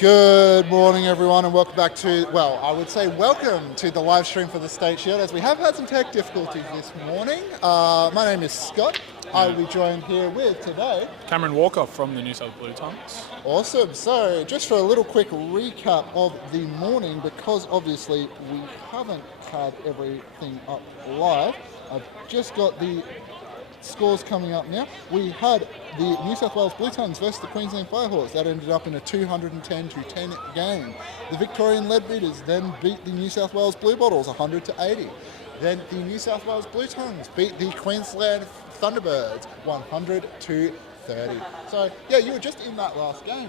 Good morning, everyone, and welcome back to, well, I would say welcome to the live stream for the State Shield, as we have had some tech difficulties this morning. My name is Scott. I will be joined here with today Cameron Walker from the New South Blue Tongues. Awesome. So, just for a little quick recap of the morning, because obviously we haven't had everything up live, I've just got the scores coming up now. We had the New South Wales Blue Tongues versus the Queensland Firehawks. That ended up in a 210-10 game. The Victorian Leadbeaters then beat the New South Wales Bluebottles 100-80. Then the New South Wales Blue Tongues beat the Queensland Thunderbirds 100-30. So yeah, you were just in that last game,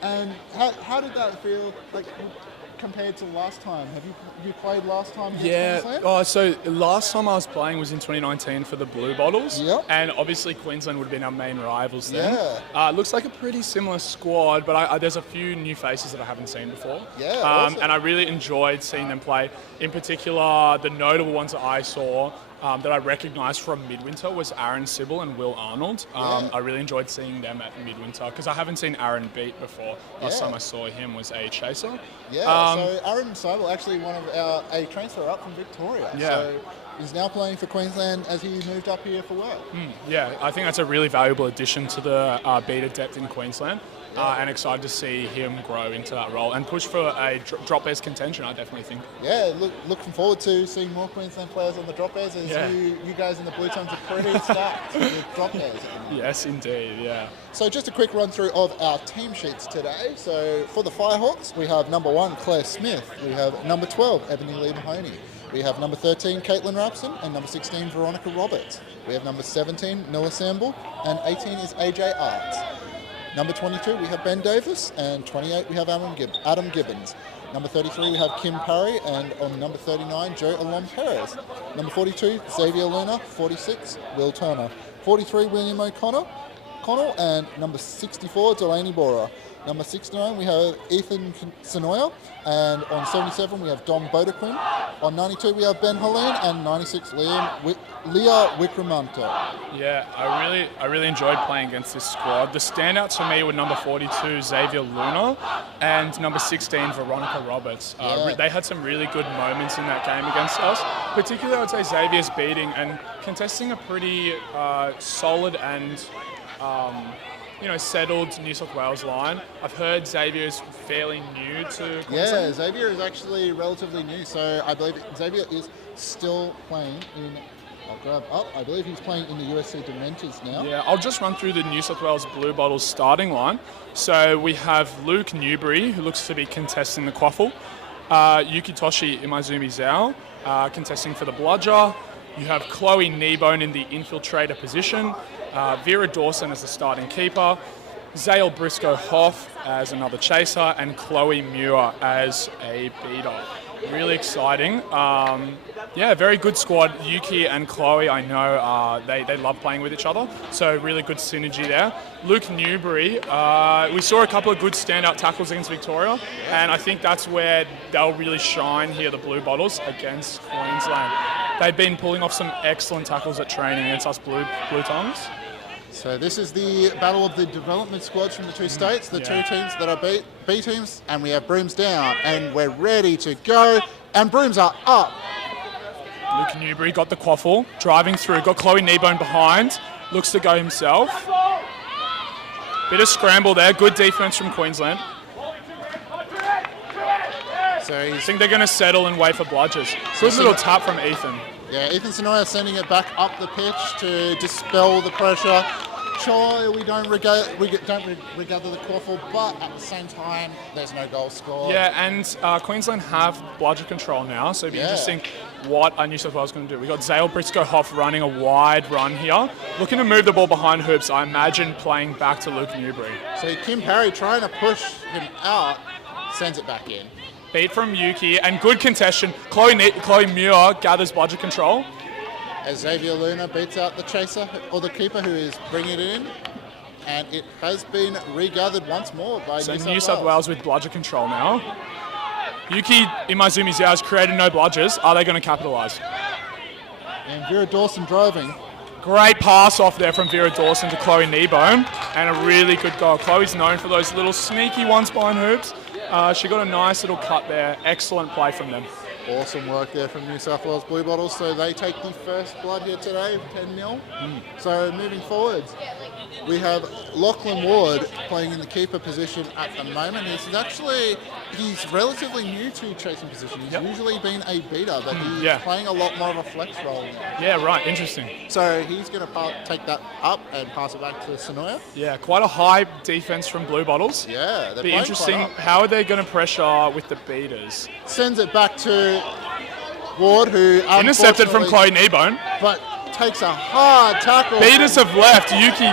and how did that feel like compared to last time? Have you played last time against Queensland? So last time I was playing was in 2019 for the Bluebottles. Yep. And obviously Queensland would have been our main rivals then. Yeah. Looks like a pretty similar squad, but there's a few new faces that I haven't seen before. Yeah, awesome. And I really enjoyed seeing them play. In particular, the notable ones that I saw that I recognised from Midwinter was Aaron Sybil and Will Arnold. Yeah. I really enjoyed seeing them at Midwinter because I haven't seen Aaron beat before. Last time I saw him was a chaser. Yeah, so Aaron Sybil, actually a transfer up from Victoria. Yeah. So he's now playing for Queensland as he moved up here for work. Yeah, I think that's a really valuable addition to the beta depth in Queensland. And excited to see him grow into that role and push for a drop bears contention, I definitely think. Yeah, looking forward to seeing more Queensland players on the drop bears, as you guys in the Blue Tongues are pretty stacked with drop bears. Yes, indeed, yeah. So just a quick run through of our team sheets today. So for the Firehawks, we have number 1, Claire Smith. We have number 12, Ebony Lee Mahoney. We have number 13, Caitlin Rapson, and number 16, Veronica Roberts. We have number 17, Noah Samble, and 18 is AJ Arts. Number 22, we have Ben Davis, and 28, we have Adam Gibbons. Number 33, we have Kim Parry, and on number 39, Joe Alon Perez. Number 42, Xavier Luna. 46, Will Turner. 43, William O'Connell, and number 64, Delaney Bora. Number 69, we have Ethan Sonoya, and on 77, we have Dom Bodequin. On 92, we have Ben Helene, and 96, Leah Wickramanto. Yeah, I really enjoyed playing against this squad. The standouts for me were number 42, Xavier Luna, and number 16, Veronica Roberts. They had some really good moments in that game against us. Particularly, I would say Xavier's beating and contesting a pretty solid and settled New South Wales line. I've heard Xavier is fairly new to Queensland. Yeah, Xavier is actually relatively new. So I believe Xavier is still playing in, I'll grab up, I believe he's playing in the USC Dementors now. Yeah, I'll just run through the New South Wales Bluebottles starting line. So we have Luke Newbury, who looks to be contesting the quaffle. Yukitoshi Imazumi Zhao, contesting for the bludger. You have Chloe Kneebone in the infiltrator position. Vera Dawson as the starting keeper, Zale Briscoe-Hoff as another chaser, and Chloe Muir as a beater. Really exciting. Very good squad. Yuki and Chloe, I know they love playing with each other, so really good synergy there. Luke Newbury, we saw a couple of good standout tackles against Victoria, and I think that's where they'll really shine here, the Bluebottles, against Queensland. They've been pulling off some excellent tackles at training against us Blue Tongues. So this is the battle of the development squads from the two states, the two teams that are B teams, and we have brooms down, and we're ready to go, and brooms are up. Luke Newbury got the quaffle, driving through, got Chloe Kneebone behind, looks to go himself. Bit of scramble there, good defense from Queensland. So I think they're going to settle and wait for bludgers. Good little tap from Ethan. Yeah, Ethan Sonoya sending it back up the pitch to dispel the pressure. Sure, we don't regather the quaffle, but at the same time, there's no goal scored. Yeah, and Queensland have bludger control now, so it'd be interesting what New South Wales is going to do. We got Zale Briscoe-Hoff running a wide run here, looking to move the ball behind hoops. I imagine playing back to Luke Newbury. So Kim Parry trying to push him out, sends it back in. Beat from Yuki, and good contestation. Chloe Muir gathers bludger control. As Xavier Luna beats out the chaser, or the keeper, who is bringing it in. And it has been regathered once more by New South Wales with bludger control now. Yuki Imazumi Zhao has created no bludgers. Are they going to capitalise? And Vera Dawson driving. Great pass off there from Vera Dawson to Chloe Kneebone, and a really good goal. Chloe's known for those little sneaky ones behind hoops. She got a nice little cut there. Excellent play from them. Awesome work there from New South Wales Bluebottles. So they take the first blood here today, 10-0. So moving forwards, we have Lachlan Ward playing in the keeper position at the moment. He's relatively new to chasing position. He's usually been a beater, but he's playing a lot more of a flex role now. Yeah, right. Interesting. So he's going to take that up and pass it back to Sonoya. Yeah, quite a high defense from Bluebottles. Yeah, they're Be playing interesting. quite up. How are they going to pressure with the beaters? Sends it back to Ward, who Intercepted from Chloe Kneebone. but takes a hard tackle. Beaters have left. Yuki.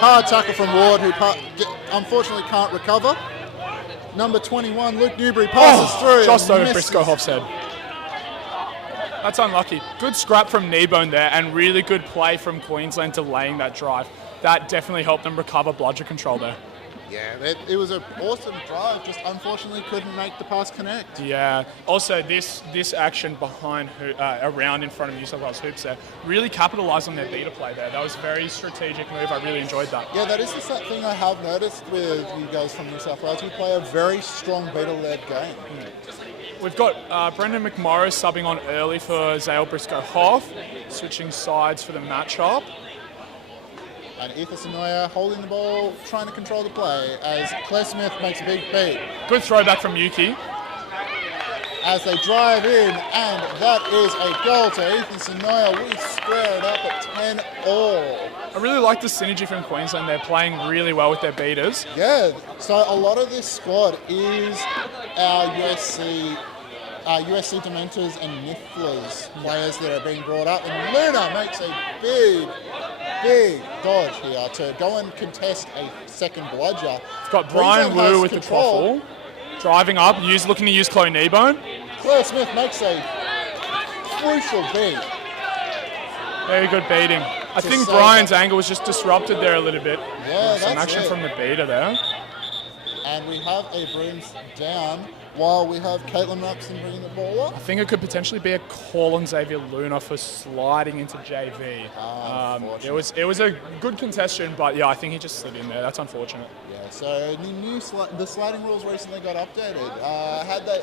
Hard tackle from Ward, who unfortunately can't recover. Number 21, Luke Newbury, passes through. Just over misses. Briscoe Hoff's head. That's unlucky. Good scrap from Kneebone there, and really good play from Queensland delaying that drive. That definitely helped them recover bludger control there. Yeah, it was an awesome drive, just unfortunately couldn't make the pass connect. Yeah. Also, this action behind around in front of New South Wales hoops there really capitalised on their beater play there. That was a very strategic move. I really enjoyed that. Yeah, that is the thing I have noticed with you guys from New South Wales. You play a very strong beater-led game. We've got Brendan McMorrow subbing on early for Zale Briscoe Hoff, switching sides for the matchup. And Ethan Sonoya holding the ball, trying to control the play as Claire Smith makes a big beat. Good throwback from Yuki. As they drive in, and that is a goal to Ethan Sonoya. We square it up at 10-all. I really like the synergy from Queensland. They're playing really well with their beaters. Yeah, so a lot of this squad is our USC Dementors and Nifflers players that are being brought up. And Luna makes a big dodge here to go and contest a second bludger. We've got Brian Queensland Wu with the quaffle. Driving up, looking to use Chloe Kneebone. Claire Smith makes a crucial beat. Very good beating. I think Brian's angle was just disrupted there a little bit. Yeah, some that's action it. from the beater there. And we have a brooms down while we have Caitlin Rapson bringing the ball up. I think it could potentially be a call on Xavier Luna for sliding into JV. It was a good contestation, but yeah, I think he just slid in there. That's unfortunate. Yeah, so the sliding rules recently got updated.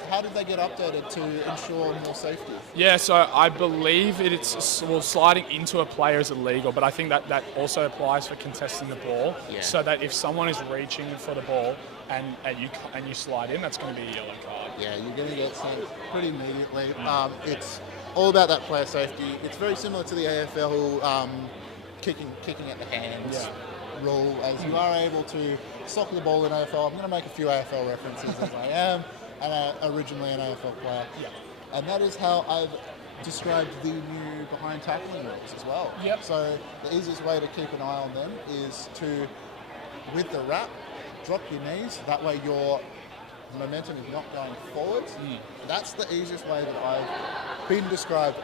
How did they get updated to ensure more safety? Yeah, so I believe sliding into a player is illegal, but I think that also applies for contesting the ball. Yeah. So that if someone is reaching for the ball and you slide in, that's going to be a yellow card. Yeah, you're going to get sent pretty immediately. It's all about that player safety. It's very similar to the AFL kicking at the hands rule, as you are able to soccer the ball in AFL. I'm going to make a few AFL references as I am, and originally an AFL player. Yeah. And that is how I've described the new behind tackling rules as well. Yep. So the easiest way to keep an eye on them is to, with the wrap, drop your knees. That way your momentum is not going forwards. That's the easiest way that I've been described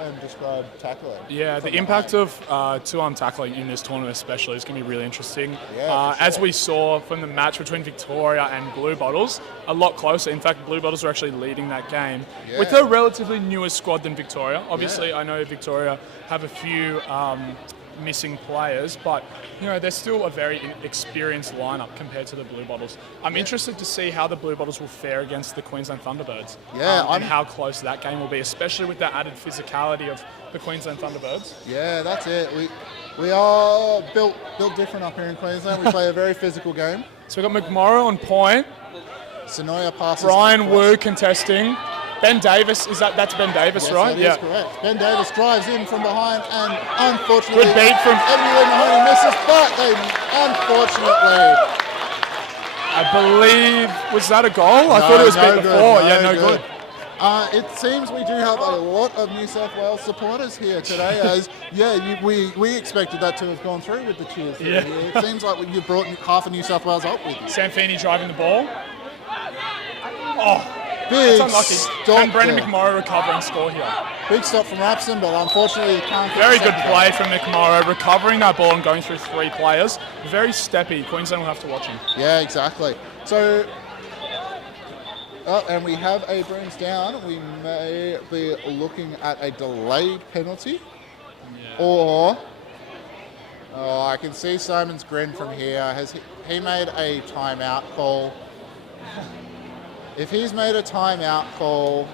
tackling. Yeah, the impact of two-arm tackling in this tournament especially is going to be really interesting. Yeah, As we saw from the match between Victoria and Bluebottles, a lot closer. In fact, Bluebottles were actually leading that game with a relatively newer squad than Victoria. Obviously, I know Victoria have a few missing players, but they're still a very experienced lineup compared to the Bluebottles. I'm interested to see how the Bluebottles will fare against the Queensland Thunderbirds. And how close that game will be, especially with the added physicality of the Queensland Thunderbirds. Yeah, that's it. We are built different up here in Queensland. We play a very physical game. So we've got McMorrow on point. Sonoya passes. Brian Wu contesting. Ben Davis, that's Ben Davis, right? That is correct. Ben Davis drives in from behind, and unfortunately, good beat from Ebony Mahoney misses, but they unfortunately. I believe, was that a goal? I thought it was beat before. No good. It seems we do have a lot of New South Wales supporters here today, as we expected that to have gone through with the cheers. Yeah. It seems like you brought half of New South Wales up with you. Sam Feeney driving the ball. Big that's unlucky. stop. Can Brendan McMorrow recover and score here? Big stop from Rapson, but unfortunately he can't. Very good play from McMorrow, recovering that ball and going through three players. Very steppy. Queensland will have to watch him. Yeah, exactly. So Oh, and we have a brooms down. We may be looking at a delayed penalty. Or, I can see Simon's grin from here. Has he made a timeout call? If he's made a timeout call...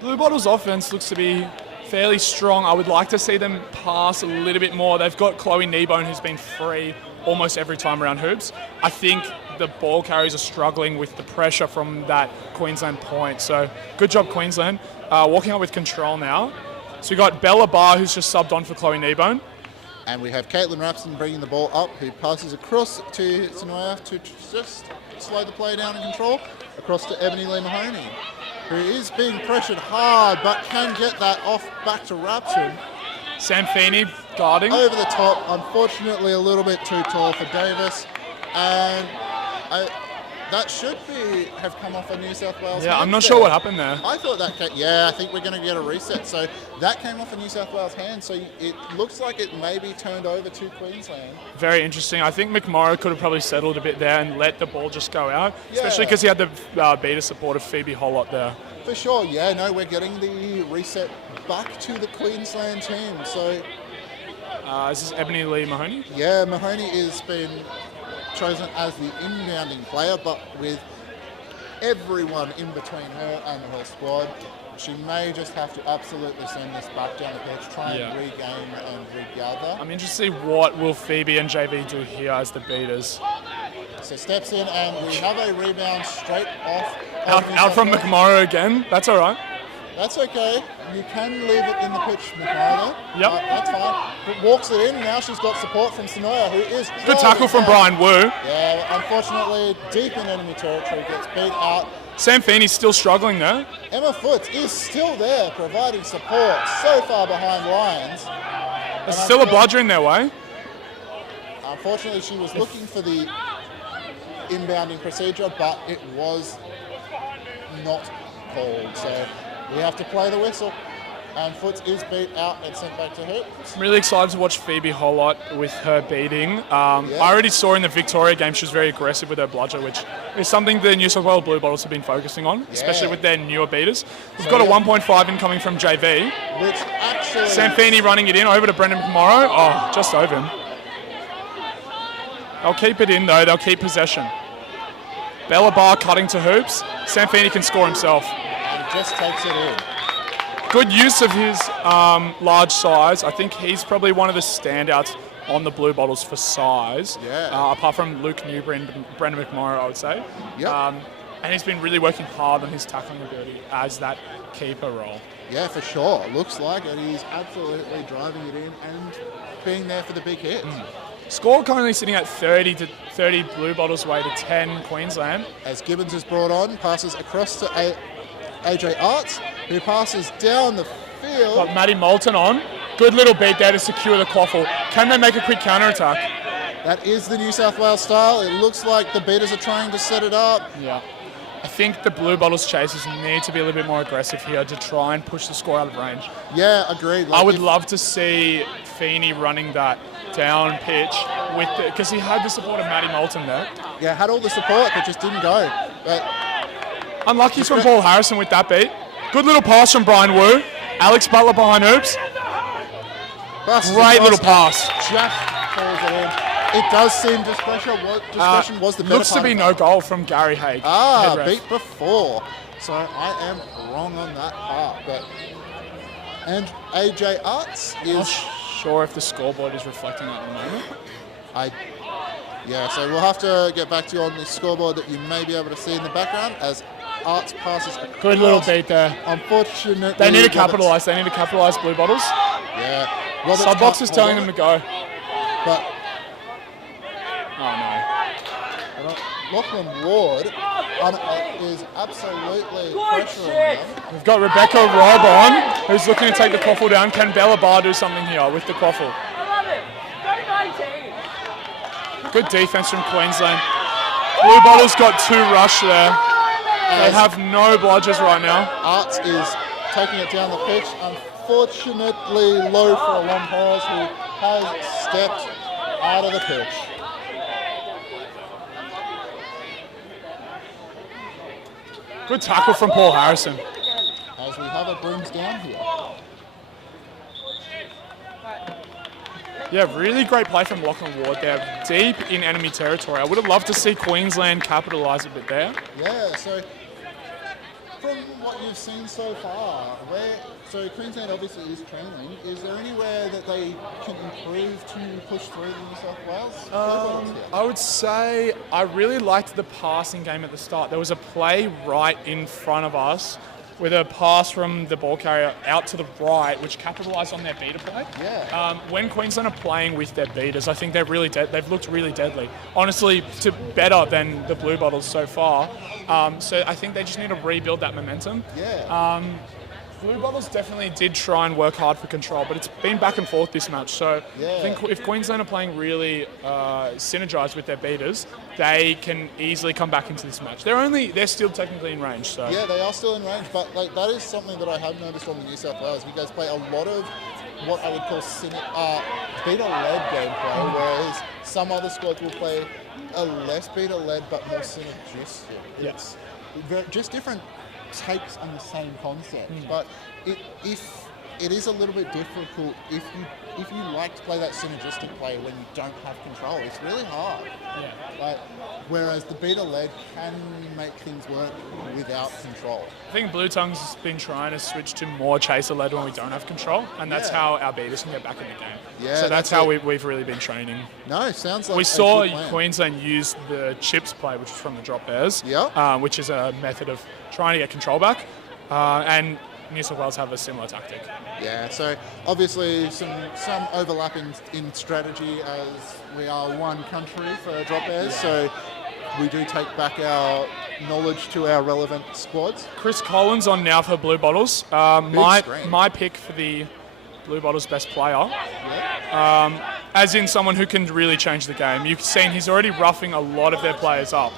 Bluebottles' offense looks to be fairly strong. I would like to see them pass a little bit more. They've got Chloe Kneebone, who's been free almost every time around hoops. I think the ball carriers are struggling with the pressure from that Queensland point. So good job, Queensland. Walking up with control now. So we've got Bella Barr, who's just subbed on for Chloe Kneebone. And we have Caitlin Rapson bringing the ball up, who passes across to Sonoya to just slow the play down and control. Across to Ebony Lee Mahoney, who is being pressured hard, but can get that off back to Rapson. Sam Feeney guarding. Over the top, unfortunately a little bit too tall for Davis. And that should have come off a New South Wales. Yeah, I'm not sure what happened there. I thought that I think we're going to get a reset. So that came off a New South Wales hand. So it looks like it may be turned over to Queensland. Very interesting. I think McMorrow could have probably settled a bit there and let the ball just go out, especially because he had the beta support of Phoebe Hollott there. For sure, yeah. No, we're getting the reset back to the Queensland team. So is this Ebony Lee Mahoney? Yeah, Mahoney has been chosen as the inbounding player, but with everyone in between her and her squad, she may just have to absolutely send this back down the pitch, try and regain and regather. I'm interested to see what will Phoebe and JV do here as the beaters. So steps in and we have a rebound straight off. Out from McMorrow again. That's all right. That's okay. You can leave it in the pitch, McMorrow. Yep. That's fine. But walks it in. Now she's got support from Sonoya, who is good tackle from Brian Wu. Yeah, unfortunately, deep in enemy territory, gets beat out. Sam Feeney's still struggling there. Emma Foots is still there, providing support. So far behind Lions. There's still a bludger in their way. Unfortunately, she was looking for the inbounding procedure, but it was not called. So we have to play the whistle. And Foots is beat out and sent back to her. I'm really excited to watch Phoebe Hollott with her beating. I already saw in the Victoria game she was very aggressive with her bludger, which is something the New South Wales Bluebottles have been focusing on, especially with their newer beaters. We've got a 1.5 incoming from JV. Which actually... Sam Feeney running it in over to Brendan McMorrow. Oh, just over him. They'll keep it in though, they'll keep possession. Bella Barr cutting to hoops. Sam Feeney can score himself. And just takes it in. Good use of his large size. I think he's probably one of the standouts on the Bluebottles for size. Yeah. Apart from Luke Newbury and Brendan McMorrow, I would say. Yep. And he's been really working hard on his tackling ability as that keeper role. Yeah, for sure. Looks like it. He's absolutely driving it in and being there for the big hit. Score currently sitting at 30 Bluebottles way to 10 Queensland. As Gibbons is brought on, passes across to AJ Arts, who passes down the field. Got Maddie Moulton on. Good little beat there to secure the quaffle. Can they make a quick counter-attack? That is the New South Wales style. It looks like the beaters are trying to set it up. Yeah. I think the Bluebottles chasers need to be a little bit more aggressive here to try and push the score out of range. Yeah, agreed. I would love to see Feeney running that down pitch with because he had the support of Maddie Moulton there. Yeah, had all the support, but just didn't go. But unlucky from Paul Harrison with that beat. Good little pass from Brian Wu. Alex Butler behind hoops. Great little pass. Just falls it in. It does seem discretion was the better looks to be no goal from Gary Haig. Beat before. So I am wrong on that part. And AJ Arts is... Not sure if the scoreboard is reflecting that at the moment. So we'll have to get back to you on the scoreboard that you may be able to see in the background as Arts passes across. Good little beat there. Unfortunately... They need to capitalise. They need to capitalise Bluebottles. Yeah. Subbox is telling them to go. But... Oh, no. Lachlan Ward is absolutely pressuring them. We've got Rebecca Robon, who's looking to take the quaffle down. Can Bella Barr do something here with the quaffle? Good defense from Queensland. Bluebottles got 2 rush there. They have no bludgers right now. Arts is taking it down the pitch. Unfortunately low for Alon Perez, who has stepped out of the pitch. Good tackle from Paul Harrison. As we have a brooms down here. Yeah, really great play from Lachlan Ward there, deep in enemy territory. I would have loved to see Queensland capitalise a bit there. Yeah, so from what you've seen so far, so Queensland obviously is training. Is there anywhere that they can improve to push through the New South Wales? I would say I really liked the passing game at the start. There was a play right in front of us with a pass from the ball carrier out to the right, which capitalised on their beater play. Yeah. When Queensland are playing with their beaters, I think they're really they've looked really deadly. Honestly, better than the Bluebottles so far. So I think they just need to rebuild that momentum. Yeah. Bluebottles definitely did try and work hard for control, but it's been back and forth this match. So Yeah. I think if Queensland are playing really synergised with their beaters, they can easily come back into this match. They're still technically in range. So Yeah, they are still in range, but like that is something that I have noticed on the New South Wales. You guys play a lot of what I would call beta-led gameplay, whereas some other squads will play a less beta-led but more synergistic. It's just different takes on the same concept, but if it is a little bit difficult if you like to play that synergistic play when you don't have control. It's really hard. Yeah. Like, whereas the beta led can make things work without control. I think Blue Tongues has been trying to switch to more chaser led when we don't have control, and that's how our beaters can get back in the game. Yeah, so that's how we've really been training. No, sounds like We a saw good plan. Queensland use the chips play, which was from the drop bears, Yeah. which is a method of trying to get control back, and New South Wales have a similar tactic. Yeah, so obviously some overlap in strategy as we are one country for drop bears, so we do take back our knowledge to our relevant squads. Chris Collins on now for Bluebottles. Screen. My pick for the Bluebottles best player, Yeah. as in someone who can really change the game. You've seen he's already roughing a lot of their players up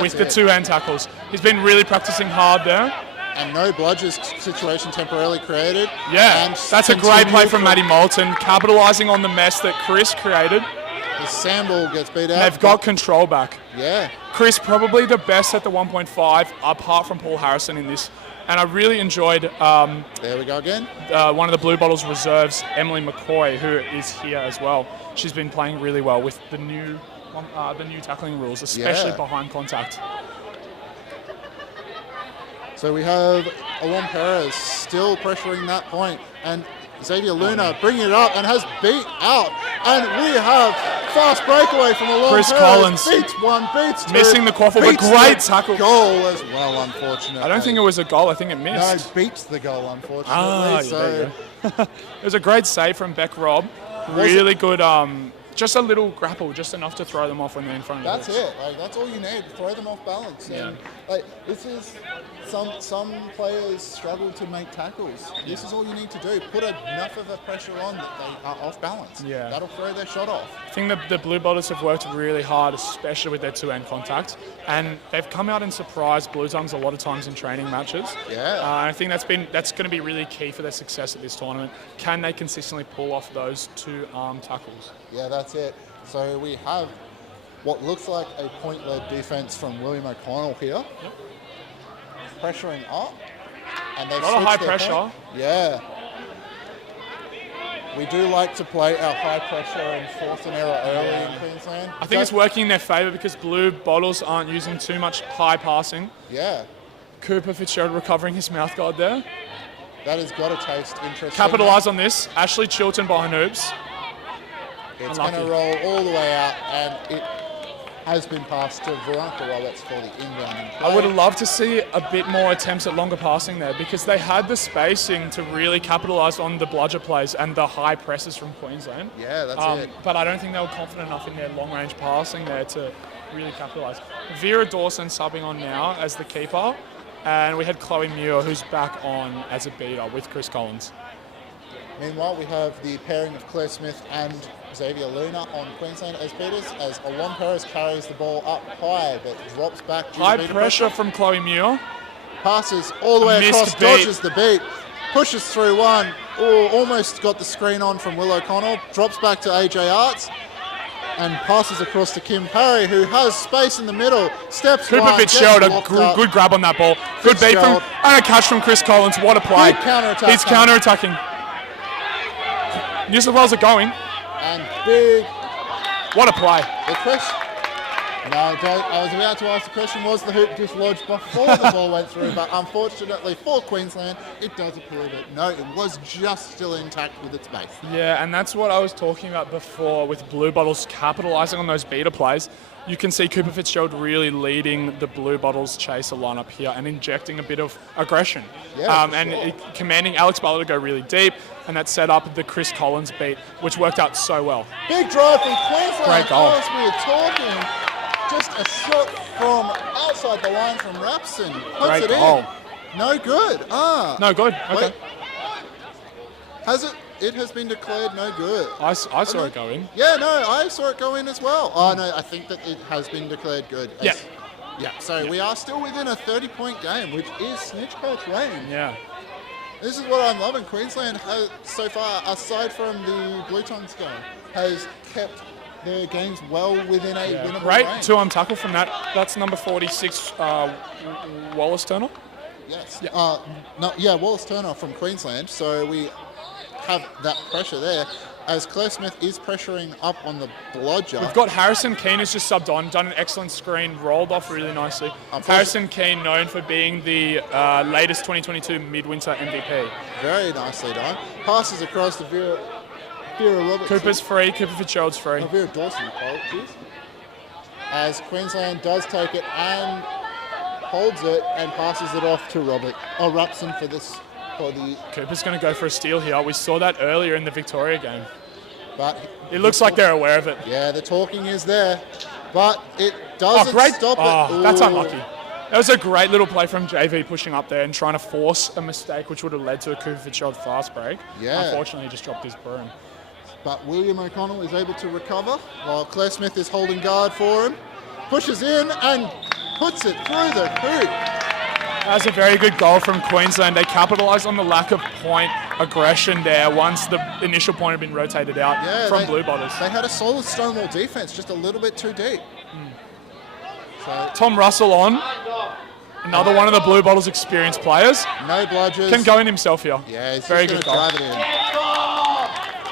with the two-hand tackles. He's been really practicing hard there. And no bludgers situation temporarily created. Yeah, And that's a great play from Matty Moulton, capitalising on the mess that Chris created. The Sandball gets beat out. They've got control back. Yeah. Chris probably the best at the 1.5, apart from Paul Harrison in this. And I really enjoyed There we go again. one of the Bluebottles reserves, Emily McCoy, who is here as well. She's been playing really well with the new tackling rules, especially behind contact. So we have Alon Perez still pressuring that point, and Xavier Luna bringing it up and has beat out. And we have fast breakaway from Alon Chris Perez. Collins. Beats one, beats two. Missing the quaffle, but beats great the tackle. Goal as well, unfortunately. I don't think it was a goal. I think it No, missed. beats the goal, unfortunately. There so you go. It was a great save from Beck Robb. Really good. Just a little grapple, just enough to throw them off when they're in front of that's it. Like, that's all you need. Throw them off balance. And like this is some players struggle to make tackles. This is all you need to do. Put enough of a pressure on that they are off balance. Yeah. That'll throw their shot off. I think the Bluebottles have worked really hard, especially with their two-hand contact, and they've come out and surprised Blue Tongues a lot of times in training matches. Yeah. I think that's going to be really key for their success at this tournament. Can they consistently pull off those two-arm tackles? Yeah, that's it. So we have what looks like a point-led defense from William O'Connell here. Yep. Pressuring up. And they've A lot of high switched their pressure. point. Yeah. We do like to play our high pressure and force an error early in Queensland. I think it's working in their favour because Bluebottles aren't using too much high passing. Yeah. Cooper Fitzgerald recovering his mouth guard there. That has got to taste interesting. Capitalise on this. Ashley Chilton behind Oops. It's going to roll all the way out, and it has been passed to Veronica Roberts for the inbound. I would have loved to see a bit more attempts at longer passing there because they had the spacing to really capitalise on the bludger plays and the high presses from Queensland. Yeah, that's it. But I don't think they were confident enough in their long-range passing there to really capitalise. Vera Dawson subbing on now as the keeper, and we had Chloe Muir who's back on as a beater with Chris Collins. Meanwhile, we have the pairing of Claire Smith and Xavier Luna on Queensland as beaters, as Alon Perez carries the ball up high but drops back. High pressure from Chloe Muir. Passes all the way across, dodges the beat, pushes through one, almost got the screen on from Will O'Connell, drops back to AJ Arts, and passes across to Kim Parry, who has space in the middle. Steps Cooper wide, Fitzgerald, gets a locked up. good grab on that ball. Good beat from, Fitzgerald. and a catch from Chris Collins. What a play. Big counter-attack He's coming. counter-attacking. New South Wales are going. And big. What a play. The question. No, I was about to ask the question, was the hoop dislodged before the ball went through? But unfortunately for Queensland, it does appear that no, it was just still intact with its base. Yeah, and that's what I was talking about before with Bluebottles capitalising on those beater plays. You can see Cooper Fitzgerald really leading the Bluebottles chaser lineup here and injecting a bit of aggression. Yeah, Commanding Alex Butler to go really deep, and that set up the Chris Collins beat, which worked out so well. Big drive from Queensland. Great goal. As we were talking, just a shot from outside the line from Rapson. Puts Great it goal. in. No good. No good. Okay. Wait. Has it? It has been declared no good. I saw it go in. Yeah, no, I saw it go in as well. Oh, no, I think that it has been declared good. Yeah. Yeah, so we are still within a 30-point game, which is snitch coach range. Yeah. This is what I'm loving. Queensland has, so far, aside from the Blue Tongues game, has kept their games well within a winnable Great range. two-arm tackle from that. That's number 46, Wallace Turner. Yes. Yeah. Wallace Turner from Queensland. So we have that pressure there. As Claire Smith is pressuring up on the blodger. We've got Harrison Keane who's just subbed on, done an excellent screen, rolled off really nicely. Harrison Keane known for being the latest 2022 Midwinter MVP. Very nicely done. Passes across to Vera Roberts. Cooper's free, Cooper Fitzgerald's free. Vera Dawson, apologies. As Queensland does take it and holds it and passes it off to Rapson for this. Cooper's going to go for a steal here. We saw that earlier in the Victoria game. But it looks like they're aware of it. Yeah, the talking is there, but it doesn't stop it. Oh, that's unlucky. That was a great little play from JV pushing up there and trying to force a mistake which would have led to a Cooper Fitzgerald fast break. Yeah. Unfortunately, he just dropped his broom. But William O'Connell is able to recover while Claire Smith is holding guard for him. Pushes in and puts it through the hoop. That was a very good goal from Queensland. They capitalised on the lack of point aggression there once the initial point had been rotated out from Bluebottles. They had a solid Stonewall defence, just a little bit too deep. So, Tom Russell on. Another one of the Bluebottles experienced players. No bludgers. Can go in himself here. Yeah, he's very just good goal. drive it in.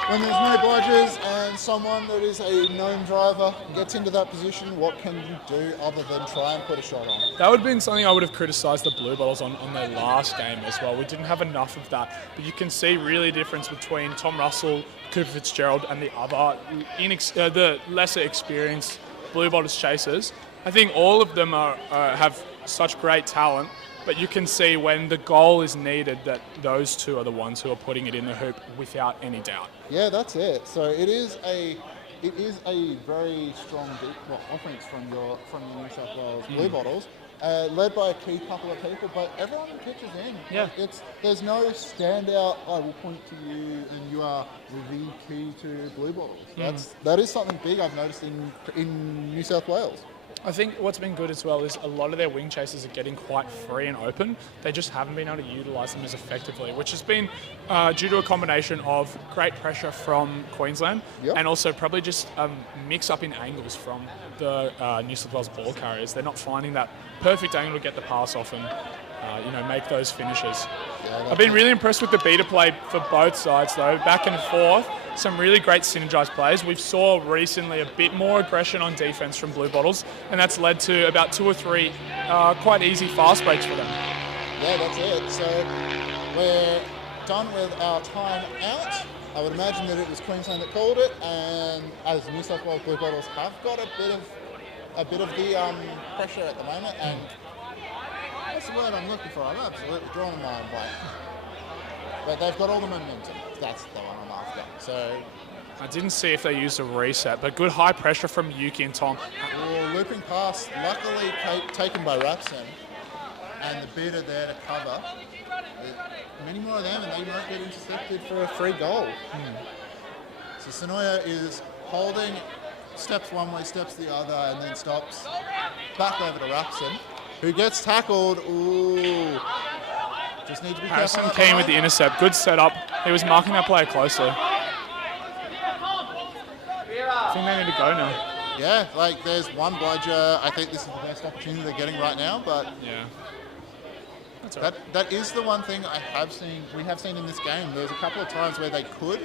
When there's no bludgers and someone that is a known driver gets into that position, what can you do other than try and put a shot on? That would have been something I would have criticised the Bluebottles on their last game as well. We didn't have enough of that. But you can see really the difference between Tom Russell, Cooper Fitzgerald and the other, the lesser experienced Bluebottles chasers. I think all of them have such great talent, but you can see when the goal is needed that those two are the ones who are putting it in the hoop without any doubt. Yeah, that's it. So it is a very strong offense from your New South Wales Bluebottles, led by a key couple of people, but everyone pitches in. Yeah. There's no standout. I will point to you, and you are the key to Bluebottles. That is something big I've noticed in New South Wales. I think what's been good as well is a lot of their wing chasers are getting quite free and open. They just haven't been able to utilise them as effectively, which has been due to a combination of great pressure from Queensland and also probably just a mix-up in angles from the New South Wales ball carriers. They're not finding that perfect angle to get the pass off and make those finishes. I've been really impressed with the beater play for both sides, though, back and forth. Some really great synergised plays. We've saw recently a bit more aggression on defence from Bluebottles, and that's led to about 2 or 3 quite easy fast breaks for them. Yeah, that's it. So we're done with our time out. I would imagine that it was Queensland that called it, and as New South Wales Bluebottles have got a bit of the pressure at the moment, and that's the word I'm looking for. I'm absolutely drawing my own blank. But they've got all the momentum. That's the one I'm after. So I didn't see if they used a reset, but good high pressure from Yuki and Tom. Looping pass, luckily taken by Rapson, and the beater there to cover. Many more of them, and they might get intercepted for a free goal. So Sonoya is holding, steps one way, steps the other, and then stops. Back over to Rapson, who gets tackled. Ooh. Just need to be Harrison careful. Keane with the intercept. Good setup. He was marking that player closely. I think they need to go now. Yeah, like there's one bludger. I think this is the best opportunity they're getting right now, but Yeah. That's all right. that is the one thing we have seen in this game. There's a couple of times where they could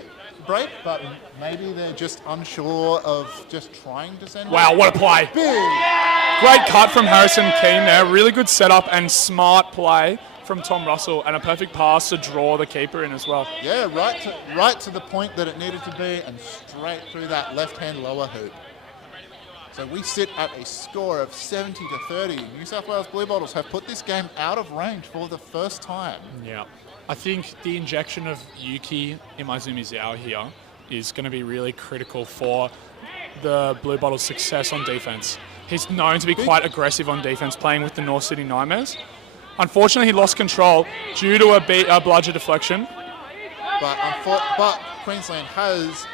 break, but maybe they're just unsure of just trying to send Wow, it. what a play. Big! Great cut from Harrison Keane there. Really good setup and smart play from Tom Russell, and a perfect pass to draw the keeper in as well. Yeah, right to the point that it needed to be, and straight through that left-hand lower hoop. So we sit at a score of 70-30. New South Wales Bluebottles have put this game out of range for the first time. Yeah. I think the injection of Yuki Imaizumi Zhao here is going to be really critical for the Bluebottles' success on defense. He's known to be quite aggressive on defense, playing with the North City Nightmares. Unfortunately, he lost control due to a bludger deflection. But Queensland has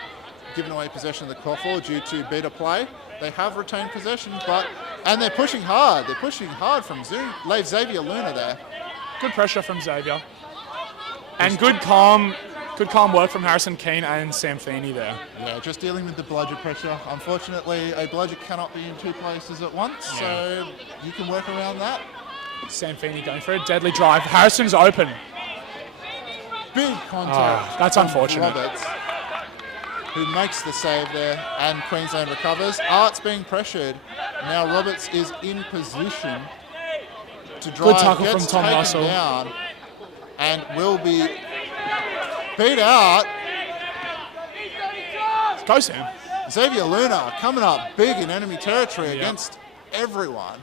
given away possession of the quaffle due to better play. They have retained possession, and they're pushing hard. They're pushing hard from Xavier Luna there. Good pressure from Xavier. And good calm work from Harrison Keane and Sam Feeney there. Yeah, just dealing with the bludger pressure. Unfortunately, a bludger cannot be in two places at once, so you can work around that. Sam Feeney going for a deadly drive. Harrison's open. Big contact. That's from unfortunate. Roberts, who makes the save there, and Queensland recovers. Art's being pressured. Now Roberts is in position to drive. Good tackle gets from Tom taken Russell. down, and will be beat out. Go, Sam. Xavier Luna coming up big in enemy territory against everyone.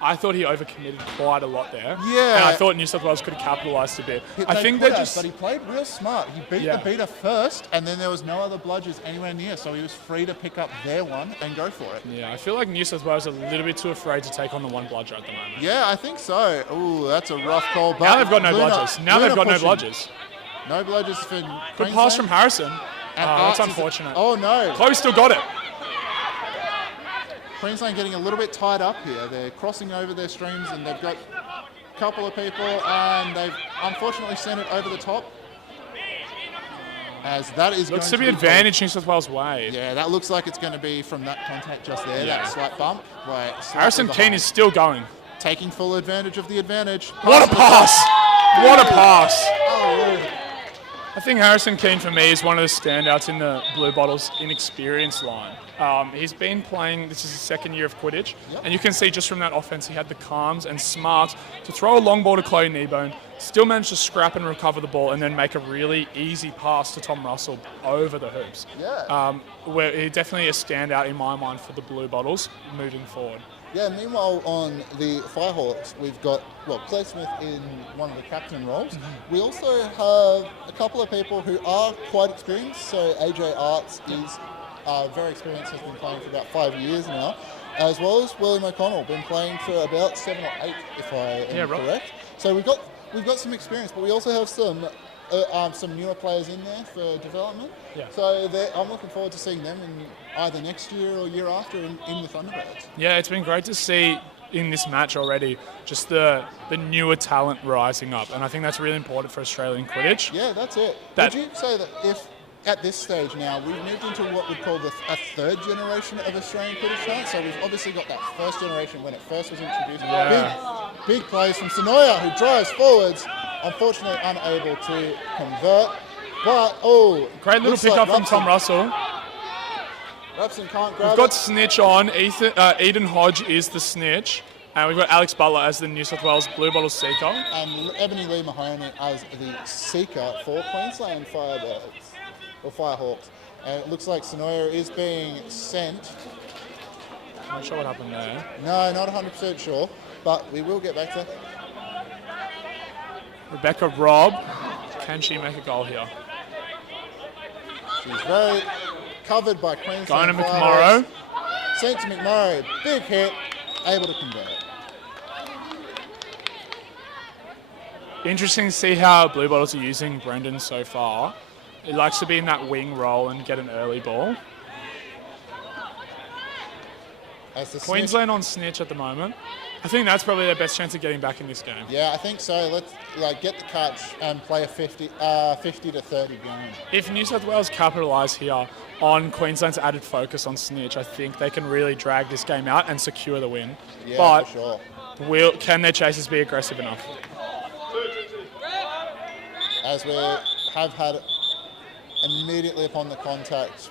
I thought he overcommitted quite a lot there. Yeah. And I thought New South Wales could have capitalised a bit. I think they they're just... but he played real smart. He beat the beater first, and then there was no other bludgers anywhere near, so he was free to pick up their one and go for it. Yeah, I feel like New South Wales are a little bit too afraid to take on the one bludger at the moment. Yeah, I think so. Ooh, that's a rough call. But Now they've got no bludgers. Now they've got no pushing. bludgers. No bludgers for Good Queensland. pass from Harrison. And That's Arts is- unfortunate. Oh no. Chloe still got it. Queensland getting a little bit tied up here. They're crossing over their streams, and they've got a couple of people, and they've unfortunately sent it over the top. As that is Looks to going be advantage New South Wales way. Yeah, that looks like it's going to be from that contact just there, that slight bump. Right, Harrison Keane is still going. taking full advantage of the advantage. What a pass! What a pass! Oh, I think Harrison Keane for me is one of the standouts in the Bluebottles inexperienced line. He's been playing, this is his second year of Quidditch, and you can see just from that offense he had the calms and smarts to throw a long ball to Chloe Kneebone, still managed to scrap and recover the ball, and then make a really easy pass to Tom Russell over the hoops. Where he definitely a standout in my mind for the Bluebottles moving forward. Yeah, meanwhile on the Firehawks, we've got, Claire Smith in one of the captain roles. We also have a couple of people who are quite experienced. So AJ Arts is very experienced, has been playing for about 5 years now, as well as William O'Connell, been playing for about 7 or 8, if I am correct. So we've got some experience, but we also have some newer players in there for development. So I'm looking forward to seeing them in either next year or year after in the Thunderbirds. Yeah, it's been great to see in this match already just the newer talent rising up, and I think that's really important for Australian Quidditch. Yeah, that's it. Would you say that if at this stage now we've moved into what we'd call a third generation of Australian Quidditch talent? So we've obviously got that first generation when it first was introduced. Big plays from Sonoya, who drives forwards, unfortunately unable to convert. But great little pickup from Tom Russell. Rapson can't grab We've got snitch on. Eden Hodge is the snitch. And we've got Alex Butler as the New South Wales Bluebottles seeker. And Ebony Lee Mahoney as the seeker for Queensland Firebirds, or Firehawks. And it looks like Sonoya is being sent. Not sure what happened there. No, not 100% sure, but we will get back to that. Rebecca Robb. Can she make a goal here? She's very covered by Queensland. Going to McMorrow. Sent to McMorrow. Big hit. Able to convert. Interesting to see how Bluebottles are using Brendan so far. He likes to be in that wing role and get an early ball. As the Queensland on snitch at the moment. I think that's probably their best chance of getting back in this game. Yeah, I think so. Let's get the catch and play a 50 to 30 game. If New South Wales capitalise here on Queensland's added focus on snitch, I think they can really drag this game out and secure the win. Yeah, but for sure. Can their chasers be aggressive enough? As we have had immediately upon the contact.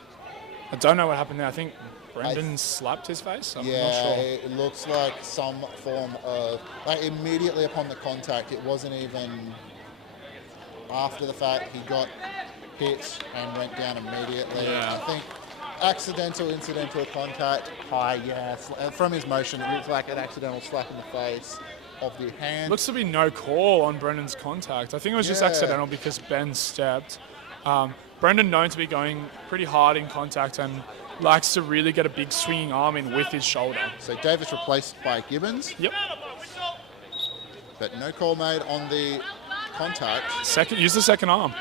I don't know what happened there. I think Brendan slapped his face. I'm not sure. It looks like some form of immediately upon the contact. It wasn't even after the fact. He got hit and went down immediately. Yeah. I think incidental contact. From his motion, it looks like an accidental slap in the face of the hand. Looks to be no call on Brendan's contact. I think it was just accidental because Ben stepped. Brendan known to be going pretty hard in contact and likes to really get a big swinging arm in with his shoulder. So Davis replaced by Gibbons. Yep. But no call made on the contact. Use the second arm.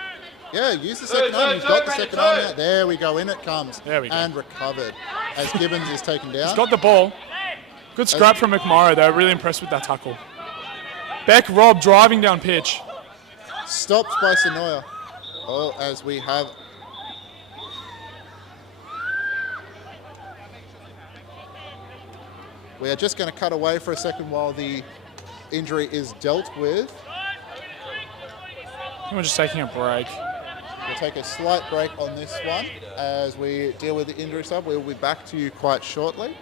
Yeah, use the second arm. He's got the second arm now. There we go. In it comes. There we go. And recovered as Gibbons is taken down. He's got the ball. Good scrap from McMorrow though. Really impressed with that tackle. Beck Rob driving down pitch. Stopped by Sonoya. Oh, as we have... We are just going to cut away for a second while the injury is dealt with. We're just taking a break. We'll take a slight break on this one as we deal with the injury sub. We'll be back to you quite shortly.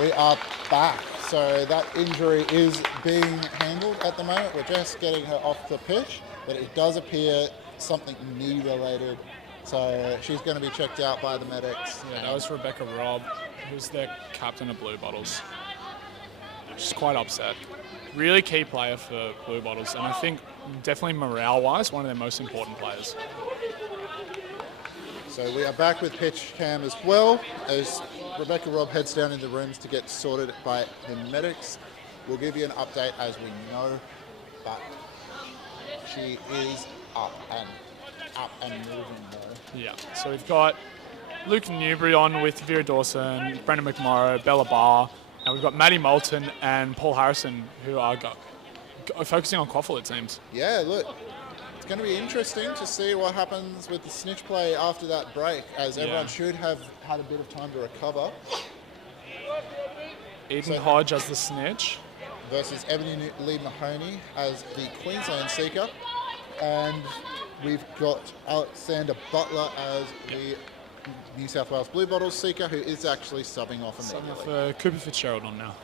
We are back. So that injury is being handled at the moment. We're just getting her off the pitch, but it does appear something knee related. So she's going to be checked out by the medics. Yeah, that was Rebecca Robb, who's their captain of Bluebottles. She's quite upset. Really key player for Bluebottles, and I think definitely morale-wise, one of their most important players. So we are back with pitch cam as well, as Rebecca Robb heads down in the rooms to get sorted by the medics. We'll give you an update as we know, but she is up and moving though. Yeah, so we've got Luke Newbury on with Vera Dawson, Brendan McMorrow, Bella Barr, and we've got Maddie Moulton and Paul Harrison who are focusing on Quaffle, it seems. Yeah, look, it's going to be interesting to see what happens with the snitch play after that break, as everyone should have had a bit of time to recover. Eden Hodge as the snitch. Versus Ebony Lee Mahoney as the Queensland seeker. And we've got Alexander Butler as the New South Wales Bluebottles seeker, who is actually subbing off immediately. For Cooper Fitzgerald on now.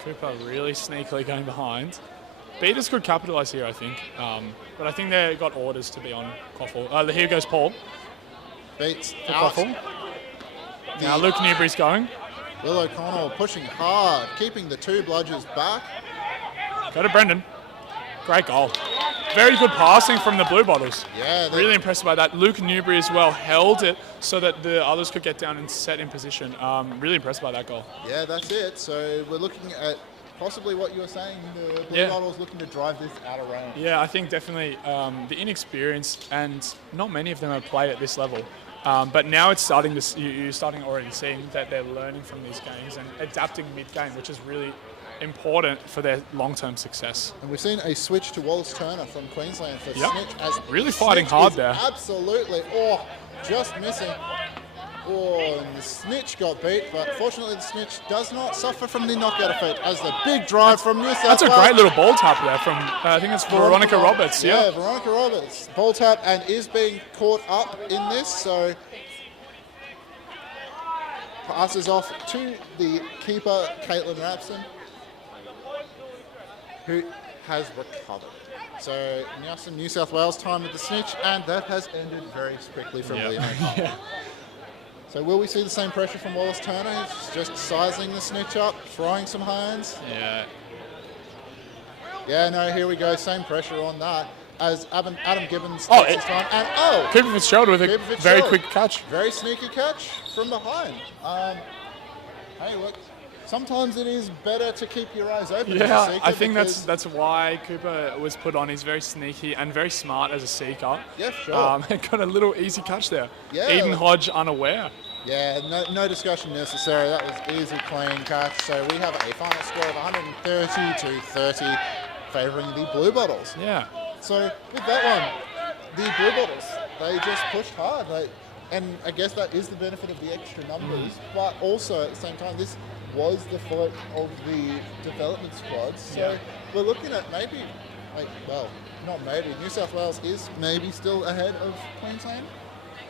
Cooper really sneakily going behind. Beaters could capitalise here, I think. But I think they've got orders to be on Quaffle. Here goes Paul. Beats for out. Quaffle. Now Luke Newbury's going. Will O'Connell pushing hard, keeping the two bludgers back. Go to Brendan. Great goal. Very good passing from the Bluebottles. Yeah. Really impressed by that. Luke Newbury as well held it so that the others could get down and set in position. Really impressed by that goal. Yeah, that's it. So we're looking at possibly what you were saying, the Bluebottles looking to drive this out of range. Yeah, I think definitely the inexperienced, and not many of them have played at this level. But now it's starting to, you're starting already seeing that they're learning from these games and adapting mid-game, which is really important for their long-term success. And we've seen a switch to Wallace Turner from Queensland for Snitch. As really fighting hard there. Absolutely. Oh, just missing. Oh, and the Snitch got beat, but fortunately the Snitch does not suffer from the knockout effect as the big drive from New South Wales. That's a great little ball tap there from, I think it's Veronica Roberts. Yeah, Veronica Roberts. Ball tap and is being caught up in this, so passes off to the keeper, Caitlin Rapson, who has recovered. So now some New South Wales time with the Snitch, and that has ended very quickly from Liam O'Connell. So will we see the same pressure from Wallace Turner? He's just sizing the Snitch up, throwing some hands. Yeah, no, here we go. Same pressure on that as Adam Gibbons takes his time. And Cooper Fitzgerald with a very quick catch. Very sneaky catch from behind. Hey, look. sometimes it is better to keep your eyes open. as a Yeah, seeker I think because- that's why Cooper was put on. He's very sneaky and very smart as a seeker. Yeah, sure. And got a little easy catch there. Yeah. Eden Hodge unaware. Yeah, no discussion necessary. That was easy, clean catch. So we have a final score of 130 to 30, favouring the Bluebottles. Yeah. So with that one, the Bluebottles, they just pushed hard. And I guess that is the benefit of the extra numbers, but also at the same time, this was the fault of the development squads. So Yeah. we're looking at maybe, not maybe, New South Wales is maybe still ahead of Queensland.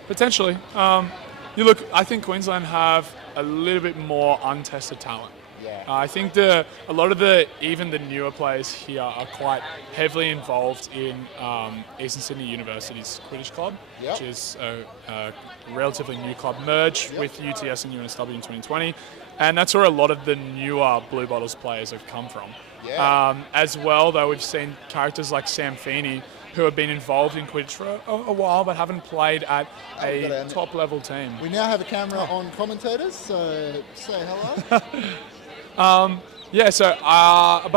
Potentially. I think Queensland have a little bit more untested talent. Yeah. I think a lot of even the newer players here are quite heavily involved in Eastern Sydney University's Quidditch Club, Yep. which is a relatively new club, merged Yep. with UTS and UNSW in 2020, and that's where a lot of the newer Bluebottles players have come from. Yeah. As well, though, we've seen characters like Sam Feeney, who have been involved in Quidditch for a while, but haven't played at a top-level team. We now have a camera on commentators, so say hello. But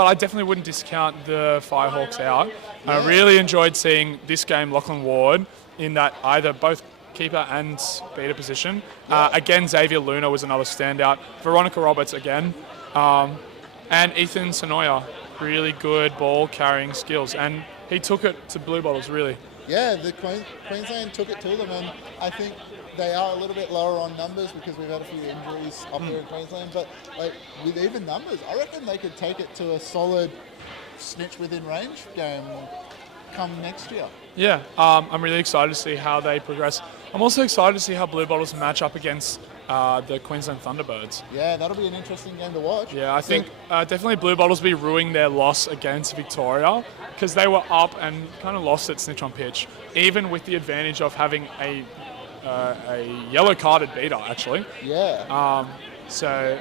I definitely wouldn't discount the Firehawks out. I really enjoyed seeing this game, Lachlan Ward, in that either both keeper and beater position. Again, Xavier Luna was another standout. Veronica Roberts again. And Ethan Sonoya, really good ball carrying skills. And he took it to Bluebottles, really. Yeah, the Queensland took it to them, and I think they are a little bit lower on numbers because we've had a few injuries up here in Queensland. But with even numbers, I reckon they could take it to a solid snitch within range game come next year. Yeah, I'm really excited to see how they progress. I'm also excited to see how Bluebottles match up against the Queensland Thunderbirds. Yeah, that'll be an interesting game to watch. Yeah, I think definitely Bluebottles will be ruining their loss against Victoria because they were up and kind of lost at snitch on pitch, even with the advantage of having a yellow-carded beater, actually. Yeah.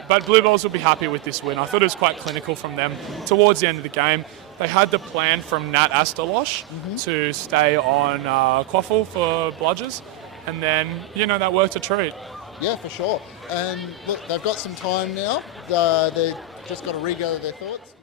But Bluebottles will be happy with this win. I thought it was quite clinical from them towards the end of the game. They had the plan from Nat Asterlosh to stay on Quaffle for bludgers, and then, that worked a treat. Yeah, for sure. And look, they've got some time now. They've just got to regather their thoughts.